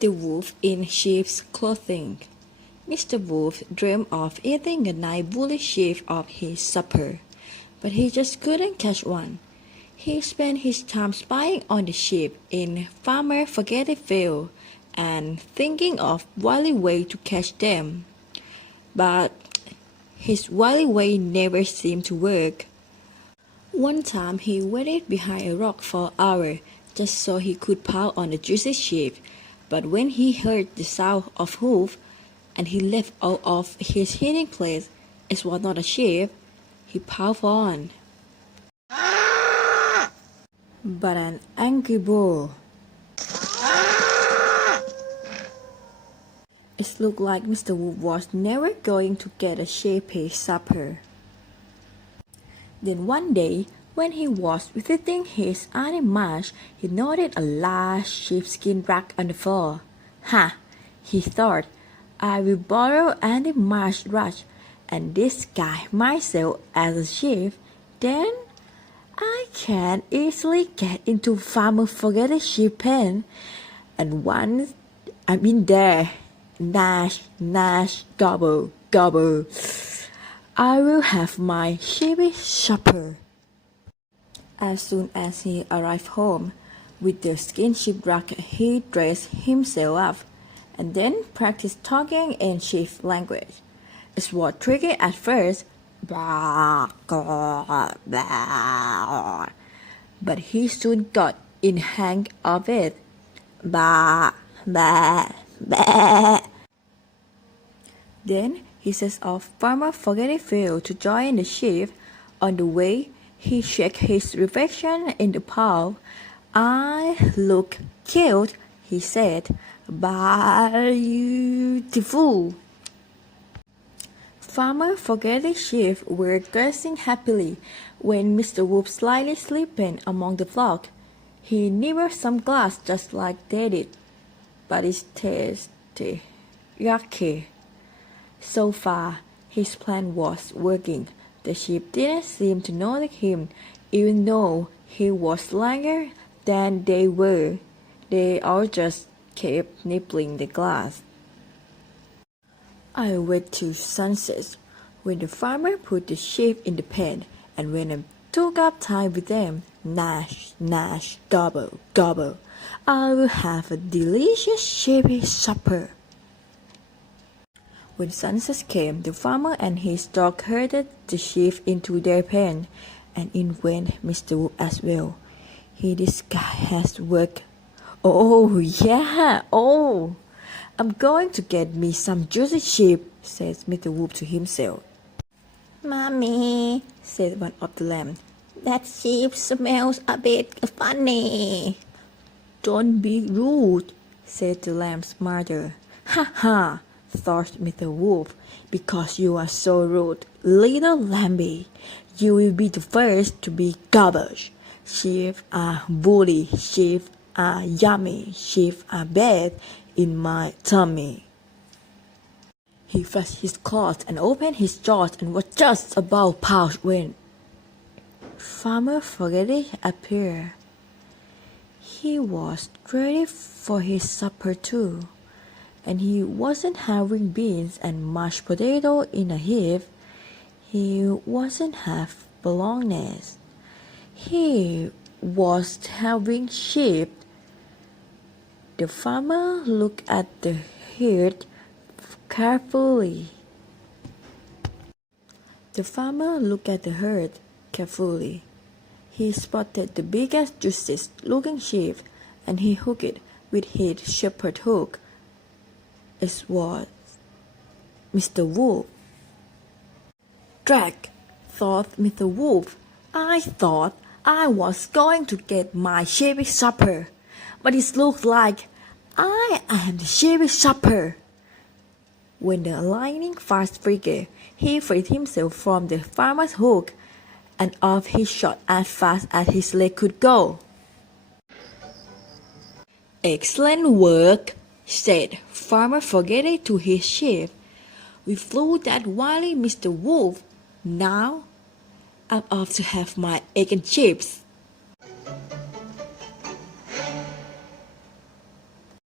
The Wolf in Sheep's Clothing. Mr. Wolf dreamed of eating a nice woolly sheep of his supper, but he just couldn't catch one. He spent his time spying on the sheep in Farmer Forgetty Field and thinking of wily way to catch them. But his wily way never seemed to work. One time he waited behind a rock for hours just so he could pounce on the juicy sheep, but when he heard the sound of hoof and he left out of his hiding place, it was not a sheep, he pounced on, but an angry bull. It looked like Mr. Wolf was never going to get a sheepy supper. Then one day, when he was visiting his Auntie March, he noticed a large sheepskin rug on the floor. Ha! He thought, I will borrow Auntie March's rug and disguise myself as a sheep. Then I can easily get into Farmer Forgetty sheep pen. And once I'm in there, Nash, Nash, gobble, gobble, I will have my sheepy supper. As soon as he arrived home, with the skin sheep rug, he dressed himself up, and then practiced talking in sheep language. It was tricky at first, but he soon got in hang of it. Then he set off Farmer Forgetty Field to join the sheep. On the way, he checked his reflection in the pond. I look cute, he said. Beautiful. Farmer Forgetty's sheep were grazing happily when Mr. Wolf slightly sleeping among the flock. He nibbled some grass just like they did, but it tasted yucky. So far, his plan was working. The sheep didn't seem to notice him, even though he was longer than they were. They all just kept nibbling the grass. I wait till sunset, when the farmer put the sheep in the pen, and when I took up time with them, Nash, Nash, gobble, gobble, I will have a delicious sheepy supper. When sunset came, the farmer and his dog herded the sheep into their pen, and in went Mr. Wolf as well. He disguised work. Oh, yeah, oh, I'm going to get me some juicy sheep, said Mr. Wolf to himself. Mommy, said one of the lambs, that sheep smells a bit funny. Don't be rude, said the lamb's mother. Ha ha, thought Mr. Wolf, because you are so rude, little lambie, you will be the first to be garbage. Sheep are woolly, sheep are yummy, sheep are bad in my tummy. He flashed his claws and opened his jaws and was just about pouch when Farmer Forgetty appeared. He was ready for his supper too, and he wasn't having beans and mashed potato in a heap. He wasn't having bolognese. He was having sheep. The farmer looked at the herd carefully. He spotted the biggest, juiciest looking sheep, and he hooked it with his shepherd hook. It was Mr. Wolf. Drag, thought Mr. Wolf. I thought I was going to get my sheepy supper, but it looks like I am the sheepy supper. When the lightning fast triggered, he freed himself from the farmer's hook, and off he shot as fast as his leg could go. Excellent work, said Farmer Forgetty to his sheep. We flew that wily Mr. Wolf. Now I'm off to have my egg and chips.